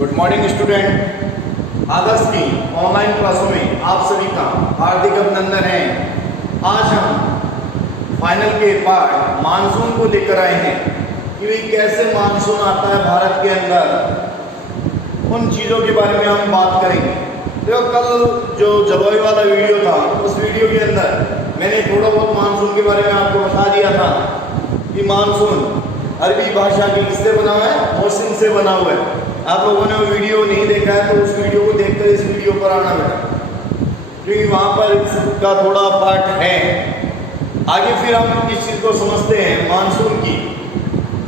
Good morning student. अगस्त की online क्लासों में आप सभी का हार्दिक अभिनंदन है। आज हम फाइनल के पार्ट मानसून को लेकर आए हैं कि कैसे मानसून आता है भारत के अंदर, उन चीज़ों के बारे में हम बात करेंगे। तो कल जो जलवायु वाला वीडियो था, उस वीडियो के अंदर मैंने थोड़ा बहुत मानसून के बारे में आपको बता दिया था कि मानसून अरबी भाषा की किससे बना हुआ है, मौसम से बना हुआ है। आप लोगों ने वो वीडियो नहीं देखा है तो उस वीडियो को देखकर इस वीडियो पर आना बेटा, क्योंकि वहाँ पर इसका थोड़ा पार्ट है। आगे फिर हम इस चीज़ को समझते हैं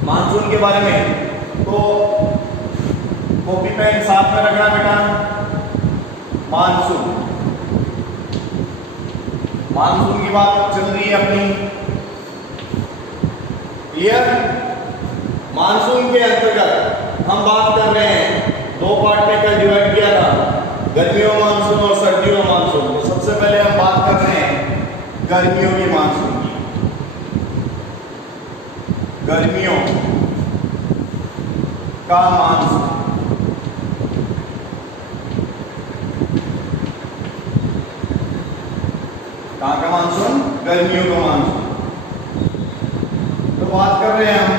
मानसून के बारे में। तो कॉपी पेन साथ में रखना बेटा। मानसून की बात चल रही है अपनी, क्लियर। मानसून के अंतर्गत हम बात कर रहे हैं, दो पार्ट में कल डिवाइड किया था, गर्मियों मानसून और सर्दियों मानसून। तो सबसे पहले हम बात कर रहे हैं गर्मियों की मानसून की। गर्मियों का मानसून, कहाँ का मानसून? गर्मियों का मानसून। तो बात कर रहे हैं हम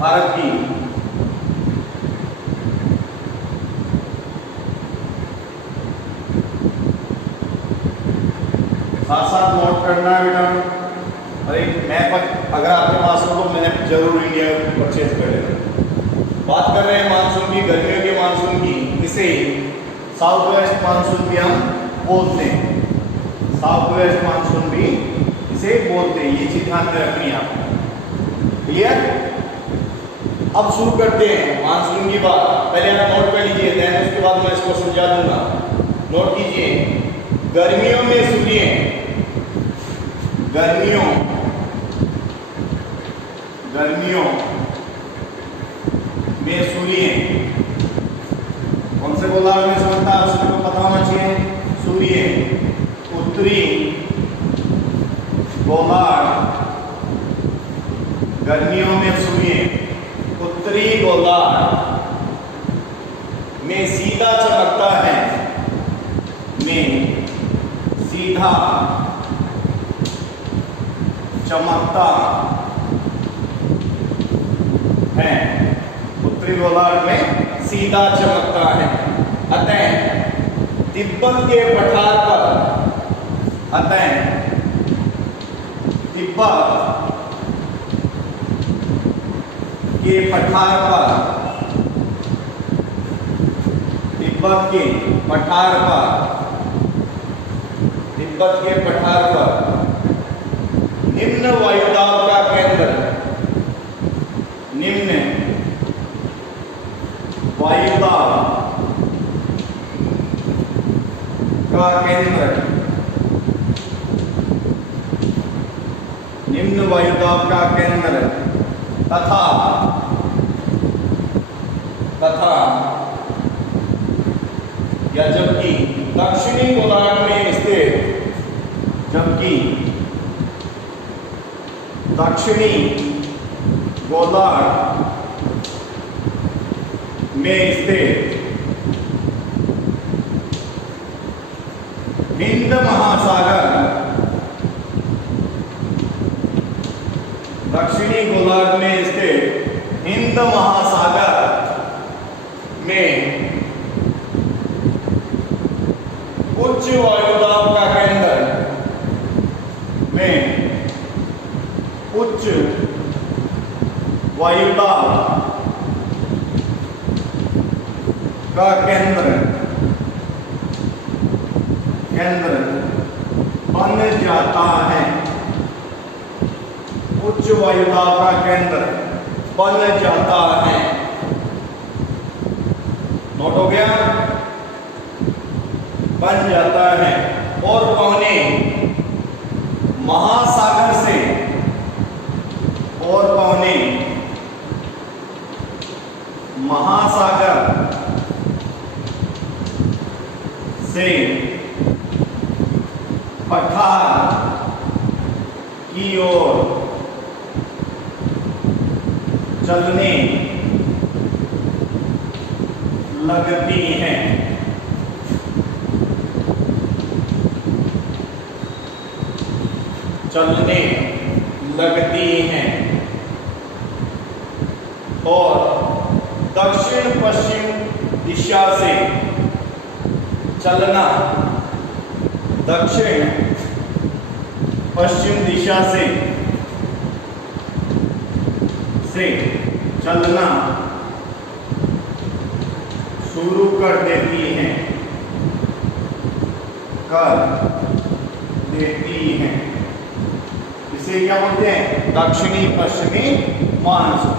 भारत की साथ साथ नोट करना है बेटा। अरे मैप अगर आपके पास हो तो मैंने जरूर इंडिया परचेज कर लेना। बात कर रहे हैं मानसून की, गर्मियों के मानसून की। इसे साउथ वेस्ट मानसून भी हम बोलते हैं, साउथ वेस्ट मानसून भी इसे बोलते हैं। ये चीज ध्यान में रखनी है आपको, क्लियर। अब शुरू करते हैं मानसून की बात। पहले आप नोट कर लीजिए, देन उसके बाद मैं इसको समझा दूंगा। नोट कीजिए, गर्मियों में सूर्य, गर्मियों में सूर्य कौन से गोलार्ध में समझता है, उसको पता होना चाहिए। सूर्य उत्तरी गोलार्ध, गर्मियों में सूर्य उत्तरी गोलार्ध में सीधा चमकता है, उत्तरी गोलार्ध में सीधा चमकता है। अतः तिब्बत के पठार पर निम्न वायुदाब का केंद्र, तथा या जबकि दक्षिणी गोलार्ध में स्थित, दक्षिणी गोलार्ध में स्थित हिंद महासागर, दक्षिणी गोलार्ध में स्थित हिंद महासागर में उच्च वायुदाब का केंद्र, बन जाता है। उच्च वायुदाब का केंद्र बन जाता है। नोट हो गया? बन जाता है और पौने महासागर से पठार की ओर चलने लगती हैं। चलने लगती हैं। और दक्षिण पश्चिम दिशा से चलना, दक्षिण पश्चिम दिशा से चलना शुरू कर देती हैं, इसे क्या बोलते हैं? दक्षिणी पश्चिमी मानसून।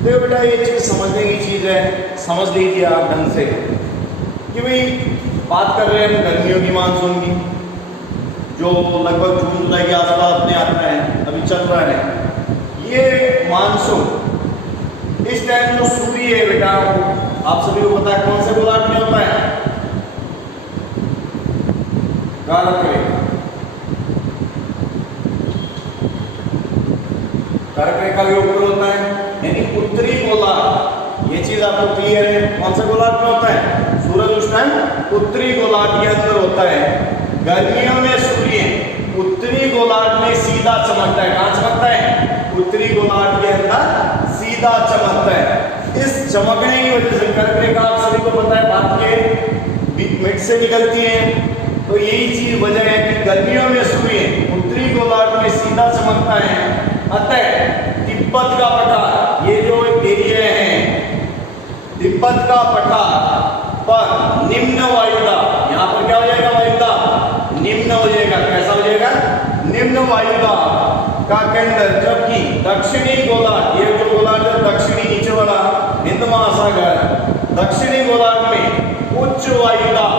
तो बेटा ये चीज समझने की चीज है, समझ लीजिए आप ढंग से कि भाई बात कर रहे हैं गर्मियों की मानसून की, जो लगभग जून जुलाई के आसपास अपने आता है, अभी चल रहा है। ये मानसून इस टाइम जो सूर्य है बेटा, आप सभी को पता है कौन से गोलार्ध में होता है? कर्क रेखा। कर्क रेखा के ऊपर होता है, यानी उत्तरी गोलार्ध। ये चीज आपको क्लियर है? कौन से गोलार्ध में होता है? सूरज उस टाइम उत्तरी गोलार्ध के अंदर होता है। गर्मियों में सूर्य उत्तरी गोलार्ध में सीधा चमकता है। कहां चमकता है? उत्तरी गोलार्ध के अंदर सीधा चमकता है। इस चमकने की वजह से कर्क रेखा आप सभी को पता है भारत के मिड से निकलती है। तो यही चीज वजह है कि गर्मियों में सूर्य उत्तरी गोलार्ध में सीधा चमकता है। अतः तिब्बत का पठार, ये जो एरिया है तिब्बत का पठार पर निम्न वायुदाब, यहाँ पर क्या हो जाएगा? वायुदाब निम्न हो जाएगा। कैसा हो जाएगा? निम्न वायुदाब का केंद्र, जबकि दक्षिणी गोलार्ध, ये जो गोलार्ध है दक्षिणी नीचे वाला हिंद महासागर, दक्षिणी गोलार्ध में उच्च वायुदाब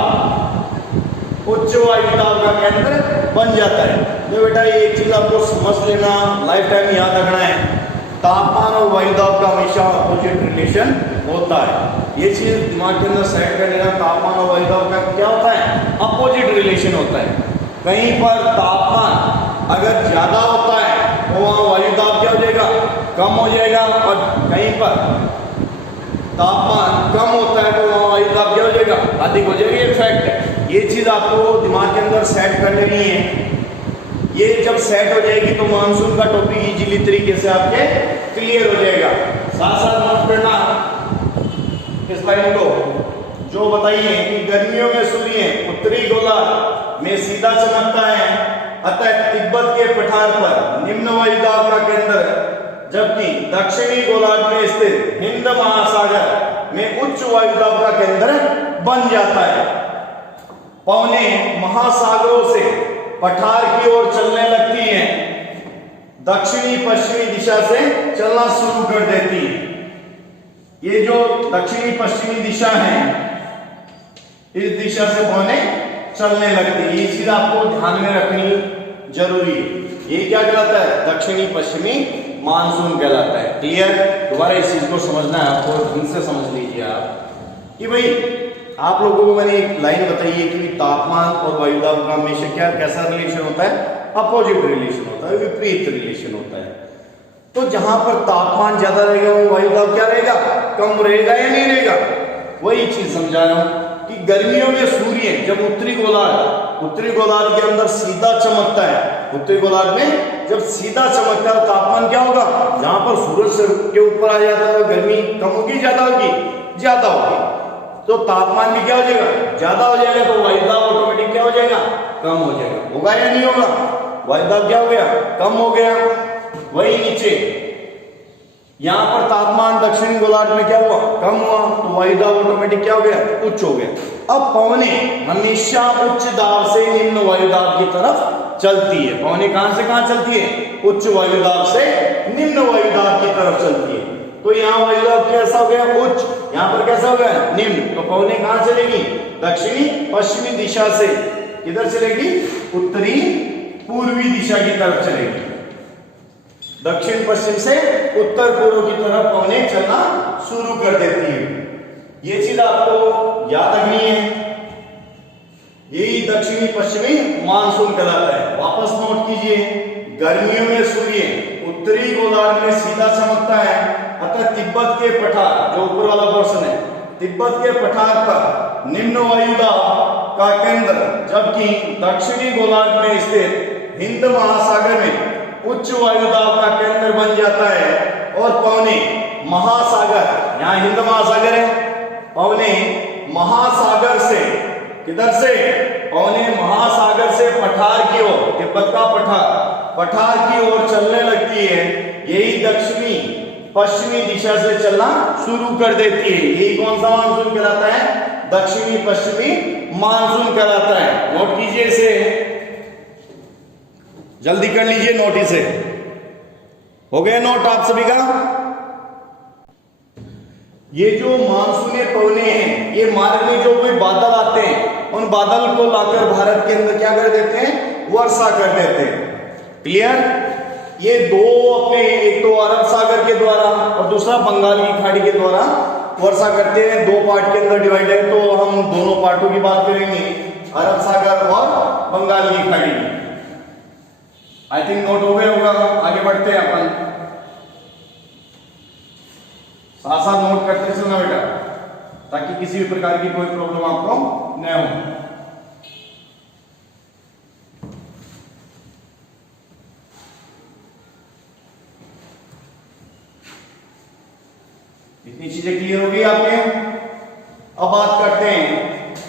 का केंद्र बन जाता है। तो बेटा ये एक चीज आपको समझ लेना, लाइफ टाइम याद रखना है, तापमान और वायुदाब का हमेशा अपोजिट रिलेशन होता है। ये चीज दिमाग के अंदर सेट कर लेना, तापमान और वायुदाब का क्या होता है? अपोजिट रिलेशन होता है। कहीं पर तापमान अगर ज्यादा होता है तो वहां वायुदाब क्या हो जाएगा? कम हो जाएगा। और कहीं पर तापमान कम होता है तो वहां वायुदाब क्या हो जाएगा? अधिक हो जाएगा। ये फैक्ट है, ये चीज आपको दिमाग के अंदर सेट कर लेनी है। ये जब सेट हो जाएगी तो मानसून का टॉपिक इजीली तरीके से आपके क्लियर हो जाएगा। साथ साथ नोट करना इस लाइन को, जो बताइए कि गर्मियों में सूर्य उत्तरी गोलार्ध में सीधा चमकता है, अतः तिब्बत के पठार पर निम्न वायुदाब का केंद्र, जबकि दक्षिणी गोलार्ध में स्थित हिंद महासागर में उच्च वायुदाब का केंद्र बन जाता है। पवनें महासागरों से पठार की ओर चलने लगती हैं, दक्षिणी पश्चिमी दिशा से चलना शुरू कर देती है। ये जो दक्षिणी पश्चिमी दिशा है, इस दिशा से पवनें चलने लगती है। ये चीज आपको ध्यान में रखनी जरूरी है। ये क्या कहलाता है? दक्षिणी पश्चिमी मानसून कहलाता है। क्लियर? दोबारा इस चीज को समझना है आपको, ढंग से समझ लीजिए आप कि भाई आप लोगों को मैंने एक लाइन बताई है कि तापमान और वायुदाब का हमेशा क्या कैसा रिलेशन होता है? अपोजिट रिलेशन होता है, विपरीत रिलेशन होता है। तो जहां पर तापमान ज्यादा रहेगा वो वायुदाब क्या रहेगा? कम रहेगा या नहीं रहेगा? वही चीज समझा रहा हूं कि गर्मियों में सूर्य जब उत्तरी गोलार्ध के अंदर सीधा चमकता है, उत्तरी गोलार्ध में जब सीधा चमकता है तापमान क्या होगा? जहां पर सूरज के ऊपर आ जाता है गर्मी कम होगी ज्यादा होगी? ज्यादा होगी। तो तापमान भी क्या हो जाएगा? ज्यादा हो जाएगा। तो वायुदाब ऑटोमेटिक क्या हो जाएगा? कम हो जाएगा। होगा या नहीं होगा? वायुदाब क्या हो गया? कम हो गया। वही नीचे यहां पर तापमान दक्षिणी गोलार्ध में क्या हुआ? कम हुआ, तो वायुदाब ऑटोमेटिक क्या हो गया? उच्च हो गया। अब पवनें हमेशा उच्च दाब से निम्न वायुदाब की तरफ चलती है। पवनें कहां से कहां चलती है? उच्च वायुदाब से निम्न वायुदाब की तरफ चलती है। तो यहाँ वायुदाब कैसा हो गया? उच्च। यहाँ पर कैसा हो गया? निम्न। तो पवनें कहां चलेगी? दक्षिणी पश्चिमी दिशा से किधर चलेगी? उत्तरी पूर्वी दिशा की तरफ चलेगी। दक्षिण पश्चिम से उत्तर पूर्व की तरफ पवनें चलना शुरू कर देती है। ये चीज आपको याद रखनी है। यही दक्षिणी पश्चिमी मानसून कहलाता है। वापस नोट कीजिए, गर्मियों में सूर्य उत्तरी गोलार्ध में सीधा चमकता है, अतः तिब्बत के पठार, जो ऊपर वाला पोर्शन है, तिब्बत के पठार पर निम्न वायुदाब का केंद्र, जबकि दक्षिणी गोलार्ध में स्थित हिंद महासागर में उच्च वायुदाब का केंद्र बन जाता है और पौने महासागर, यहाँ हिंद महासागर है, पौने महासागर से, किधर से, पौने महासागर से पठार की ओर, तिब्बत का पठार की ओर चलने लगती है। यही दक्षिणी पश्चिमी दिशा से चलना शुरू कर देती है। यही कौन सा मानसून कहलाता है? दक्षिणी पश्चिमी मानसून कहलाता है। नोट कीजिए इसे, जल्दी कर लीजिए नोट इसे। हो गया नोट आप सभी का? ये जो मानसूनी पवने हैं, ये मार्ग में जो कोई बादल आते हैं, उन बादल को लाकर भारत के अंदर क्या कर देते हैं? वर्षा कर देते हैं। क्लियर? ये दो अपने, एक तो अरब सागर के द्वारा और दूसरा बंगाल की खाड़ी के द्वारा वर्षा करते हैं। दो पार्ट के अंदर डिवाइड है, तो हम दोनों पार्टों की बात करेंगे, अरब सागर और बंगाल की खाड़ी। आई थिंक नोट हो गया होगा। आगे बढ़ते हैं अपन, साथ साथ नोट करते चलना बेटा, ताकि किसी भी प्रकार की कोई प्रॉब्लम आपको न हो। इतनी चीजें क्लियर हो गई आपके? अब बात करते हैं,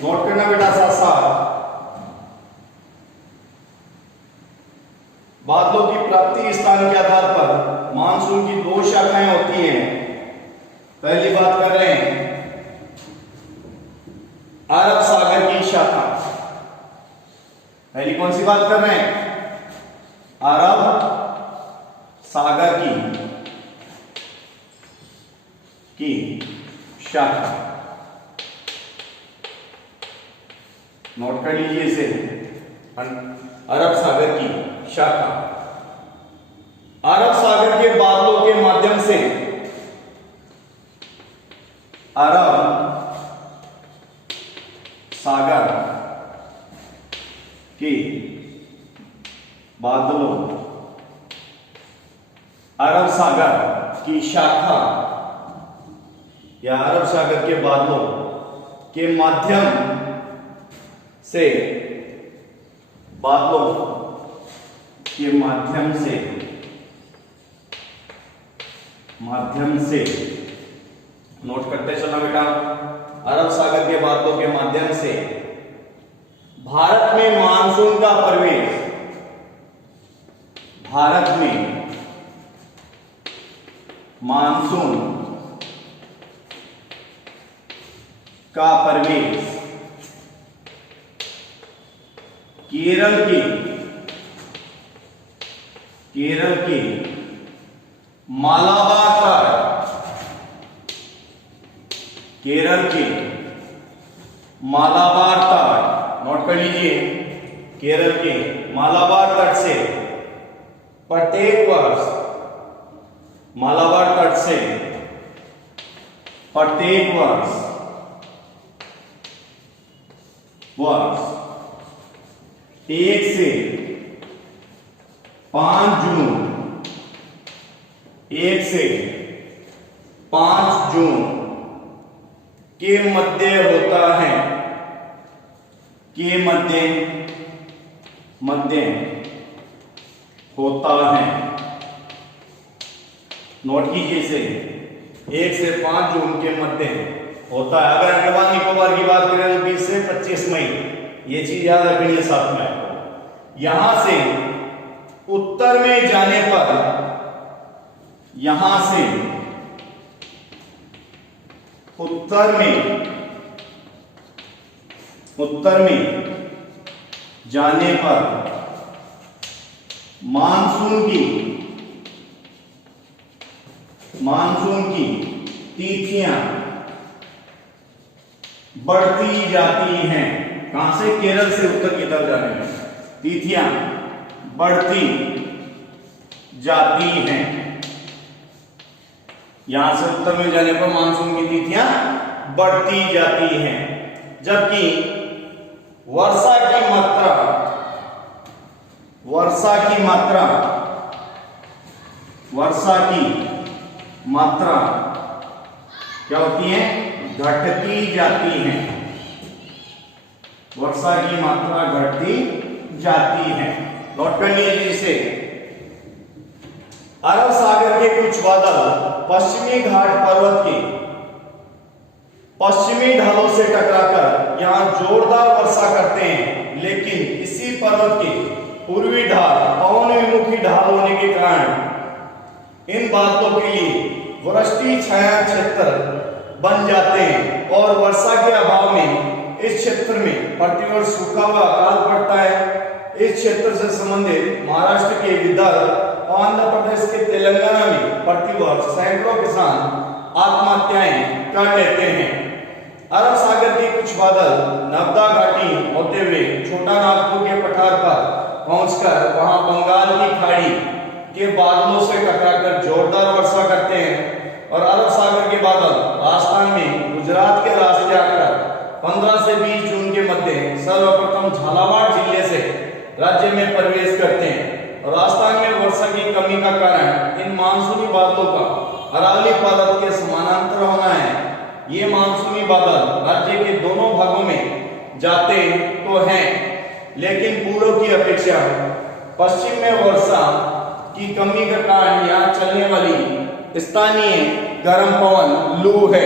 नोट करना बेटा साथ साथ, बादलों की प्राप्ति स्थान के आधार पर मानसून की दो शाखाएं होती हैं। पहली बात कर रहे हैं अरब सागर की शाखा। पहली कौन सी बात कर रहे हैं? अरब सागर की शाखा। नोट कर लीजिए इसे, अरब सागर की शाखा। अरब सागर के बादलों के माध्यम से अरब सागर के बादलों, अरब सागर की शाखा या अरब सागर के बादलों के माध्यम से, बादलों के माध्यम से नोट करते चलना बेटा, अरब सागर के बादलों के माध्यम से भारत में मानसून का प्रवेश, भारत में मानसून का प्रवेश केरल के मालाबार तट, केरल के मालाबार तट, नोट कर लीजिए, केरल के मालाबार तट से प्रत्येक वर्ष, मालाबार तट से प्रत्येक वर्ष 1 से 5 जून, 1 से 5 जून के मध्य होता है, के मध्य होता है। नोट कीजिए इसे, 1 से 5 जून के मध्य होता है। अगर अंडमान निकोबार की बात करें तो 20 से 25 मई, ये चीज याद रखिए साथ में आपको। यहां से उत्तर में जाने पर, यहां से उत्तर में जाने पर मानसून की तिथियां बढ़ती जाती हैं। कहां से? केरल से उत्तर की तरफ जाने में तिथियां बढ़ती जाती हैं। यहां से उत्तर में जाने पर मानसून की तिथियां बढ़ती जाती हैं, जबकि वर्षा की मात्रा क्या होती है? घटती जाती है, वर्षा की मात्रा घटती जाती है। नोट कर लीजिए इसे। अरब सागर के कुछ बादल पश्चिमी घाट पर्वत के पश्चिमी ढालों से टकराकर यहां जोरदार वर्षा करते हैं, लेकिन इसी पर्वत के पूर्वी ढाल पवन विमुखी ढाल होने के कारण इन बादलों के लिए वृष्टि छाया क्षेत्र बन जाते हैं और वर्षा के अभाव में इस क्षेत्र में प्रतिवर्ष सूखा हुआ अकाल पड़ता है। इस क्षेत्र से संबंधित महाराष्ट्र के विदर्भ और आंध्र प्रदेश के तेलंगाना में प्रतिवर्ष सैकड़ों किसान आत्महत्याएं कर लेते हैं। अरब सागर के कुछ बादल नर्मदा घाटी होते हुए छोटा नागपुर के पठार पर पहुंचकर वहां बंगाल की खाड़ी के बादलों से टकराकर जोरदार वर्षा करते हैं और अरब सागर के बादल राजस्थान में गुजरात के रास्ते आकर 15 से 20 जून के मध्य सर्वप्रथम झालावाड़ जिले से राज्य में प्रवेश करते हैं और राजस्थान में वर्षा की कमी का कारण इन मानसूनी बादलों का अरावली पर्वत के समानांतर होना है। ये मानसूनी बादल राज्य के दोनों भागों में जाते तो हैं, लेकिन पूर्व की अपेक्षा पश्चिम में वर्षा की कमी के कारण यहाँ चलने वाली स्थानीय गर्म पवन लू है।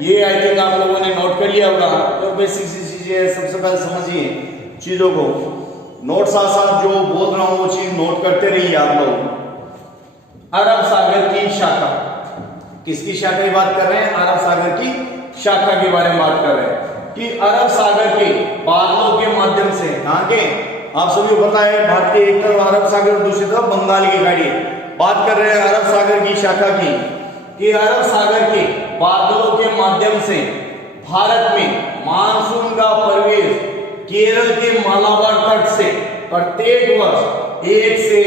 ये आई थिंक आप लोगों ने नोट कर लिया होगा। तो बेसिक सी चीजें सबसे पहले समझिए चीजों को। नोट साथ साथ जो बोल रहा हूं वो चीज नोट करते रहिए आप लोग। अरब सागर की शाखा, किसकी शाखा की बात कर रहे हैं? अरब सागर की शाखा के बारे में बात कर रहे हैं कि अरब सागर के बादलों के माध्यम से कहां के, आप सभी को पता है भारत के एक तरफ अरब सागर, दूसरी तरफ बंगाल की खाड़ी। बात कर रहे हैं अरब सागर की शाखा की कि अरब सागर के बादलों के माध्यम से भारत में मानसून का प्रवेश केरल के मालाबार तट से प्रत्येक वर्ष 1 से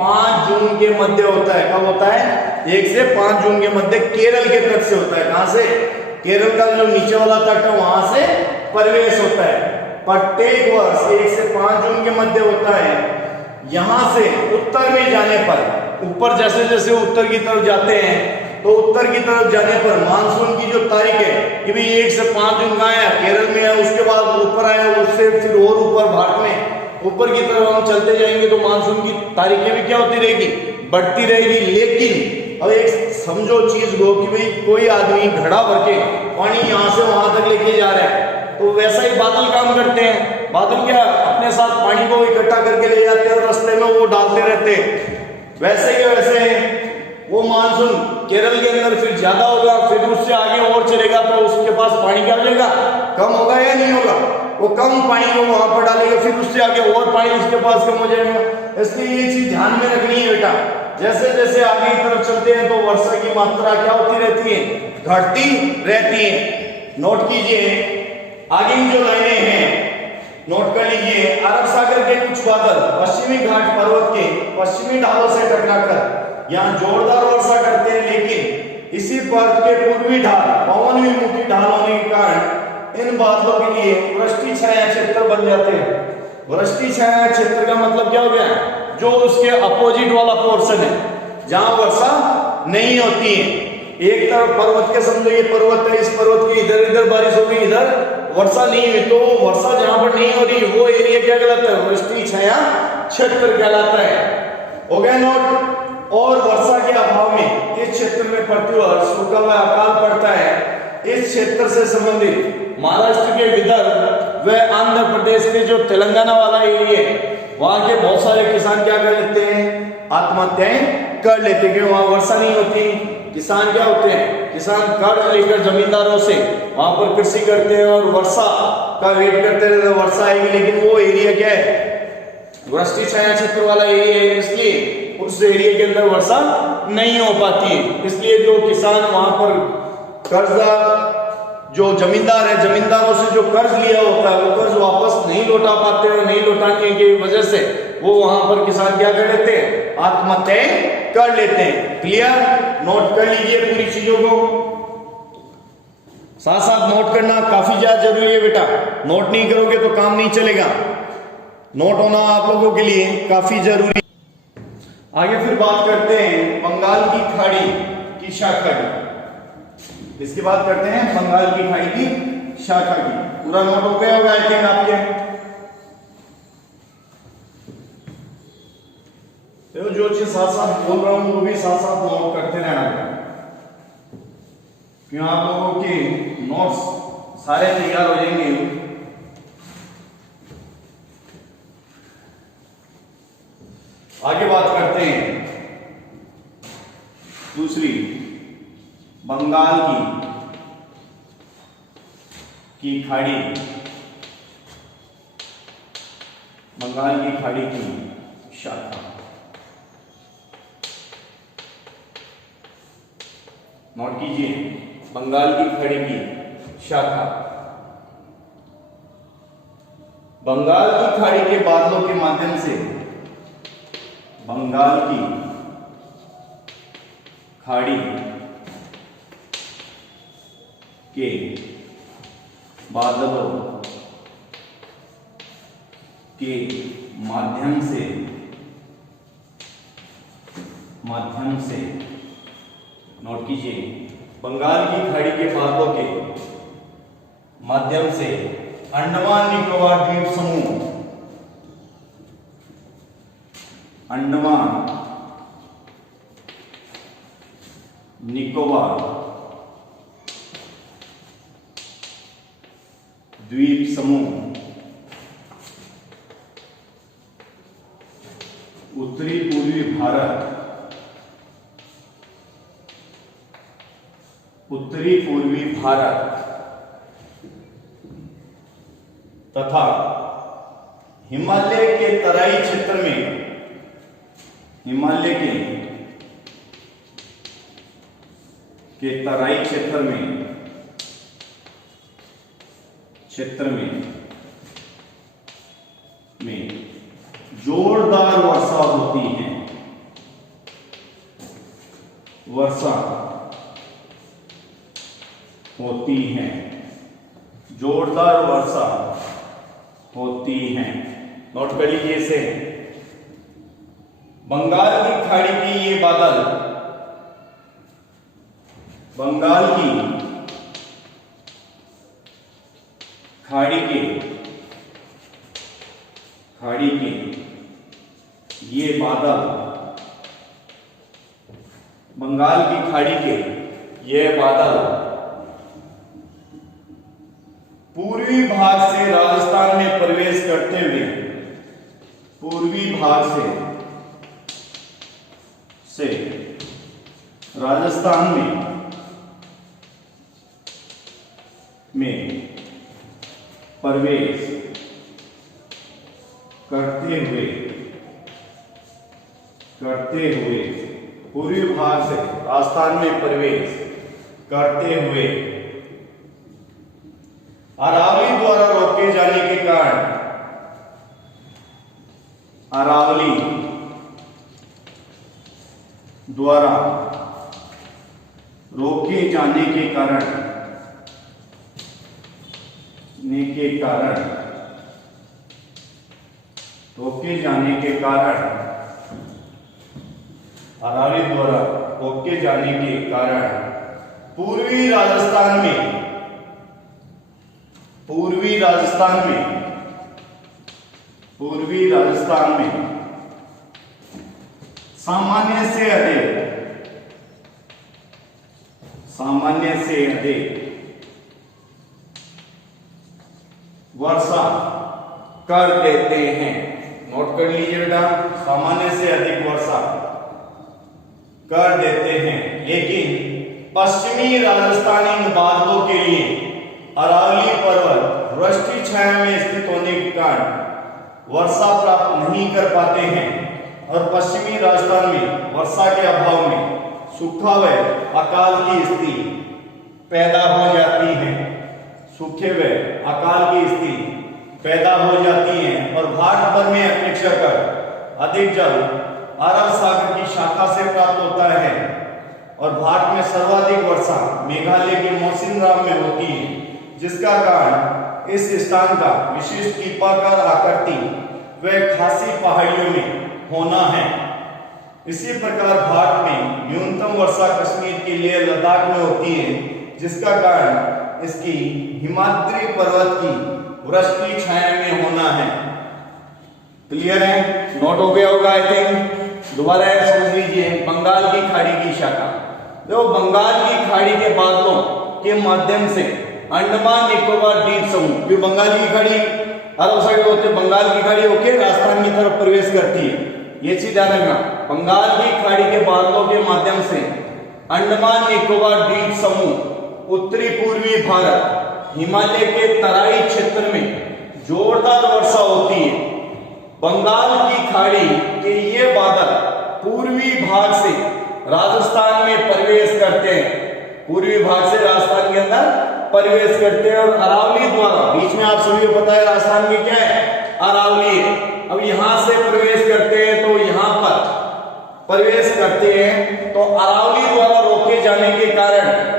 5 जून के मध्य होता है। कब होता है? 1 से 5 जून के मध्य केरल के तट से होता है। कहां से? केरल का जो नीचे वाला तट है वहां से प्रवेश होता है। प्रत्येक वर्ष 1 से 5 जून के मध्य होता है। यहां से उत्तर में जाने पर, ऊपर जैसे जैसे उत्तर की तरफ जाते हैं तो उत्तर की तरफ जाने पर मानसून की जो तारीख है कि भाई 1 से 5 जून का आया, केरल में है, उसके बाद ऊपर आया, उससे फिर और ऊपर भारत में ऊपर की तरफ हम चलते जाएंगे तो मानसून की तारीखें भी क्या होती रहेगी? बढ़ती रहेगी। लेकिन अब एक समझो चीज को कि भाई कोई आदमी घड़ा भर के पानी यहां से वहां तक लेके जा रहा है, तो वैसा ही बादल काम करते हैं। बादल क्या अपने साथ पानी को इकट्ठा करके ले जाते हैं और रास्ते में वो डालते रहते हैं। वैसे ही वैसे वो मानसून केरल के अंदर फिर ज्यादा होगा, फिर उससे आगे और चलेगा तो उसके पास पानी क्या मिलेगा? कम होगा या नहीं होगा? वो कम पानी को वहां पर डालेगा, फिर उससे आगे और पानी उसके पास कम हो जाएगा। इसलिए ये चीज ध्यान में रखनी है बेटा। जैसे जैसे आगे की तरफ चलते हैं तो वर्षा की मात्रा क्या होती रहती है? घटती रहती है। नोट कीजिए आगे की जो लाइनें हैं, नोट कर लीजिए। अरब सागर के कुछ बादल पश्चिमी घाट पर्वत के पश्चिमी ढालों से टकराकर यहाँ जोरदार वर्षा करते हैं, लेकिन इसी पर्वत के पूर्वी ढाल पवन विमुखी ढाल होने के कारण इन बादलों के लिए वृष्टि छाया क्षेत्र बन जाते हैं। वृष्टि छाया क्षेत्र का मतलब क्या हो गया? जो उसके अपोजिट वाला पोर्शन है जहां वर्षा नहीं होती है। एक तरफ पर्वत के, समझो ये पर्वत है, इस पर्वत के इधर इधर बारिश हो गई, इधर वर्षा नहीं हुई, तो वर्षा जहां पर नहीं हो रही वो एरिया क्या कहलाता है? वृष्टि छाया क्षेत्र कहलाता है। हो गया नोट। और वर्षा के अभाव में इस क्षेत्र में प्रतिवर्ष सूखा हुआ अकाल पड़ता है। इस क्षेत्र से संबंधित महाराष्ट्र के विदर्भ व आंध्र प्रदेश के जो तेलंगाना वाला एरिया है वहां के बहुत सारे किसान क्या कर लेते हैं? आत्महत्याएं कर लेते हैं क्योंकि वहां वर्षा नहीं होती। किसान क्या होते हैं? किसान कर्ज लेकर जमींदारों से वहां पर कृषि करते हैं और वर्षा का वेट करते रहते हैं, वर्षा आएगी, लेकिन वो एरिया क्या है? वृष्टि छाया क्षेत्र वाला एरिया है, इसलिए उस एरिया के अंदर वर्षा नहीं हो पाती है। इसलिए जो किसान वहां पर कर्जदार, जो जमींदार है, जमींदारों से जो कर्ज लिया होता है वो कर्ज वापस नहीं लौटा पाते हैं। नहीं लौटाने की वजह से वो वहां पर किसान क्या कर लेते हैं? आत्महत्याएं कर लेते हैं। क्लियर? नोट कर लीजिए पूरी चीजों को। साथ साथ नोट करना काफी ज्यादा जरूरी है बेटा। नोट नहीं करोगे तो काम नहीं चलेगा। नोट होना आप लोगों के लिए काफी जरूरी। आगे फिर बात करते हैं बंगाल की खाड़ी की शाखा की। इसकी बात करते हैं बंगाल की खाड़ी की शाखा की। पूरा नोट हो गया होगा आई थिंक आपके। तो जो चीज साथ साथ बोल रहा हूं वो भी साथ साथ नोट करते रहना, क्यों आप लोगों के नोट्स सारे तैयार हो जाएंगे। आगे बात करते हैं दूसरी बंगाल की खाड़ी, बंगाल की खाड़ी की शाखा। नोट कीजिए, बंगाल की खाड़ी की शाखा। बंगाल की खाड़ी के बादलों के माध्यम से बंगाल की खाड़ी के बादलों के माध्यम से नोट कीजिए, बंगाल की खाड़ी के बादलों के माध्यम से अंडमान निकोबार द्वीप समूह, अंडमान निकोबार द्वीप समूह, उत्तरी पूर्वी भारत, उत्तरी पूर्वी भारत तथा हिमालय के तराई क्षेत्र में, हिमालय के तराई क्षेत्र में जोरदार वर्षा होती है, जोरदार वर्षा होती है। नोट कर लीजिए इसे। बंगाल की खाड़ी की ये बादल, बंगाल की खाड़ी के ये बादल, बंगाल की खाड़ी के ये बादल पूर्वी भाग से राजस्थान में प्रवेश करते हुए, पूर्वी भाग से राजस्थान में प्रवेश करते हुए पूर्वी भाग से राजस्थान में प्रवेश करते हुए अरावली द्वारा रोके जाने के कारण, अरावली द्वारा रोके जाने के कारण, अरावली द्वारा रोके जाने के कारण पूर्वी राजस्थान में सामान्य से अधिक वर्षा कर देते हैं। नोट कर लीजिए बेटा, सामान्य से अधिक वर्षा कर देते हैं, लेकिन पश्चिमी राजस्थान इन बादलों के लिए अरावली पर्वत वृष्टि छाया में स्थित होने के कारण वर्षा प्राप्त नहीं कर पाते हैं और पश्चिमी राजस्थान में वर्षा के अभाव में सूखा व अकाल की स्थिति पैदा हो जाती है, सूखे व अकाल की स्थिति पैदा हो जाती है और भारत भर में अपेक्षाकृत अधिक जल अरब सागर की शाखा से प्राप्त होता है और भारत में सर्वाधिक वर्षा मेघालय के मौसिनराम में होती है, जिसका कारण इस स्थान का विशिष्ट कीपाकार आकृति व खासी पहाड़ियों में होना है। इसी प्रकार भारत में न्यूनतम वर्षा कश्मीर के लिए लद्दाख में होती है, जिसका कारण इसकी हिमाद्री पर्वत की वृष्टि छाया में होना है। क्लियर है? नोट हो गया होगा आई थिंक। दोबारा समझ लीजिए, बंगाल की खाड़ी की शाखा। देखो, बंगाल की खाड़ी के बादलों के माध्यम से अंडमान निकोबार द्वीप समूह, जो बंगाल की खाड़ी अरब सागर होते, बंगाल की खाड़ी होके राजस्थान की तरफ प्रवेश करती है। ये चीज ध्यान रखना, बंगाल की खाड़ी के बादलों के माध्यम से अंडमान निकोबार द्वीप समूह उत्तरी पूर्वी भारत हिमालय के तराई क्षेत्र में जोरदार वर्षा होती है। बंगाल की खाड़ी के ये बादल पूर्वी भाग से राजस्थान में प्रवेश करते हैं, पूर्वी भाग से राजस्थान के अंदर प्रवेश करते हैं और अरावली द्वारा, बीच में आप सभी को पता है राजस्थान में क्या है, अरावली है। अब यहां से प्रवेश करते हैं तो यहां पर प्रवेश करते हैं तो अरावली द्वारा रोके जाने के कारण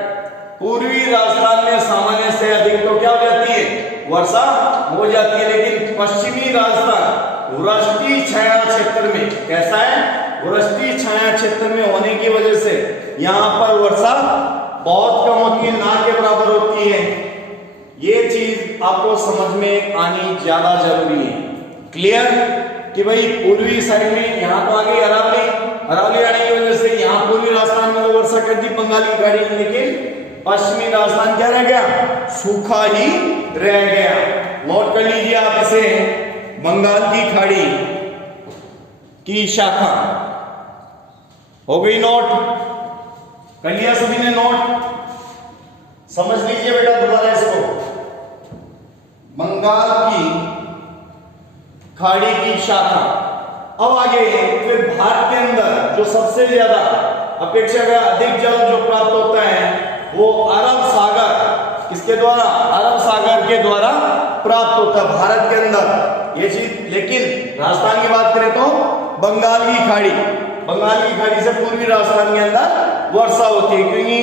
पूर्वी राजस्थान में सामान्य से अधिक तो क्या हो जाती है, वर्षा हो जाती है। लेकिन पश्चिमी राजस्थान वृष्टि छाया क्षेत्र में कैसा है, वृष्टि छाया क्षेत्र में होने की वजह से यहां पर वर्षा बहुत कम होती है, ना के बराबर होती है। ये चीज आपको समझ में आनी ज्यादा जरूरी है। क्लियर कि भाई पूर्वी साइड में यहां तो आ गई अरावली, अरावली आने की वजह से यहां पूर्वी राजस्थान में तो वर्षा कर दी बंगाल की खाड़ी, लेकिन पश्चिमी राजस्थान क्या रह गया, सूखा ही रह गया। नोट कर लीजिए आप इसे, बंगाल की खाड़ी की शाखा हो गई नोट कर लिया सभी ने नोट? समझ लीजिए बेटा दोबारा इसको, बंगाल की खाड़ी की शाखा। अब आगे फिर भारत के अंदर जो सबसे ज्यादा अपेक्षाकृत अधिक जल जो प्राप्त होता है वो अरब सागर, किसके द्वारा, अरब सागर के द्वारा प्राप्त होता है भारत के अंदर ये चीज। लेकिन राजस्थान की बात करें तो बंगाल की खाड़ी, बंगाल की खाड़ी से पूर्वी राजस्थान के अंदर वर्षा होती है, क्योंकि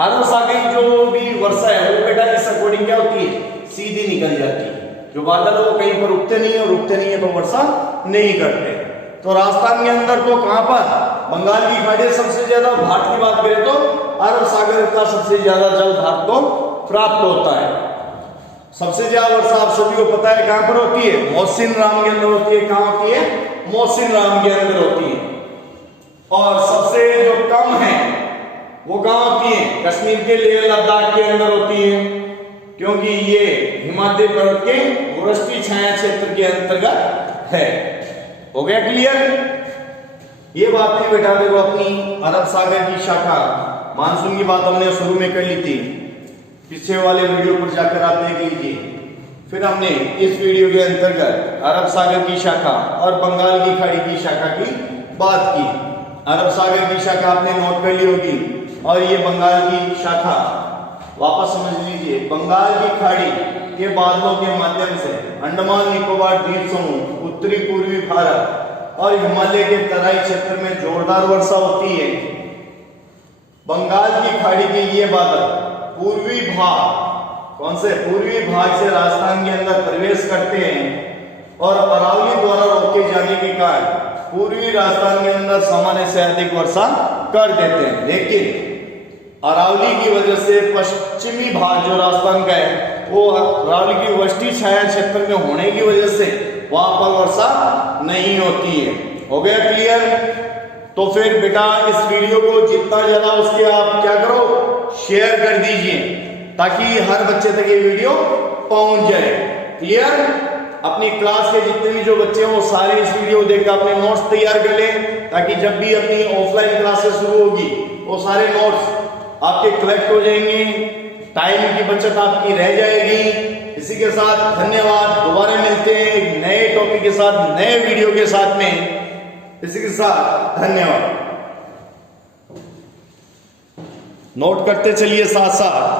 अरब सागर की जो भी वर्षा है वो बेटा इस अकॉर्डिंग क्या होती है, सीधी निकल जाती है। जो बादल है वो कहीं पर रुकते नहीं है, रुकते नहीं है तो वर्षा नहीं करते। तो राजस्थान के अंदर तो कहां पर, बंगाल की खाड़ी सबसे ज्यादा, भारत की बात करें तो अरब सागर का सबसे ज्यादा जल भारत को प्राप्त होता है। सबसे ज्यादा वर्षा आप सभी को पता है कहां पर होती है, मौसिन राम के अंदर होती है। कहां होती है, मौसिन राम के अंदर होती है। और सबसे जो कम है वो कहां होती है, कश्मीर के लेह लद्दाख के अंदर होती है, क्योंकि ये हिमालय पर्वत के वृष्टि छाया क्षेत्र के अंतर्गत है। हो गया क्लियर? ये बात थी बेटा देखो अपनी अरब सागर की शाखा, मानसून की बात हमने शुरू में कर ली थी, पीछे वाले वीडियो पर जाकर आप देख लीजिए। फिर हमने इस वीडियो के अंतर्गत अरब सागर की शाखा और बंगाल की खाड़ी की शाखा की बात की। अरब सागर की शाखा आपने नोट कर ली होगी और ये बंगाल की शाखा वापस समझ लीजिए। बंगाल की खाड़ी के बादलों के माध्यम से अंडमान निकोबार द्वीप समूह, उत्तरी पूर्वी भारत और हिमालय के तराई क्षेत्र में जोरदार वर्षा होती है। बंगाल की खाड़ी के ये बादल पूर्वी भाग, कौन से, पूर्वी भाग से राजस्थान के अंदर प्रवेश करते हैं और अरावली द्वारा रोके जाने के कारण पूर्वी राजस्थान के अंदर सामान्य से अधिक वर्षा कर देते हैं। लेकिन अरावली की वजह से पश्चिमी भाग जो राजस्थान का है वो अरावली की वृष्टि छाया क्षेत्र में होने की वजह से वहां पर वर्षा नहीं होती है। हो गया क्लियर? तो फिर बेटा इस वीडियो को जितना ज्यादा उसके आप क्या करो, शेयर कर दीजिए ताकि हर बच्चे तक ये वीडियो पहुंच जाए। क्लियर? अपनी क्लास के जितने भी जो बच्चे हैं वो सारे इस वीडियो देखकर अपने नोट्स तैयार कर लें, ताकि जब भी अपनी ऑफलाइन क्लासेस शुरू होगी वो सारे नोट्स आपके कलेक्ट हो जाएंगे, टाइम की बचत आपकी रह जाएगी। इसी के साथ धन्यवाद, दोबारा मिलते हैं एक नए टॉपिक के साथ, नए वीडियो के साथ में। इसी के साथ धन्यवाद। नोट करते चलिए साथ साथ।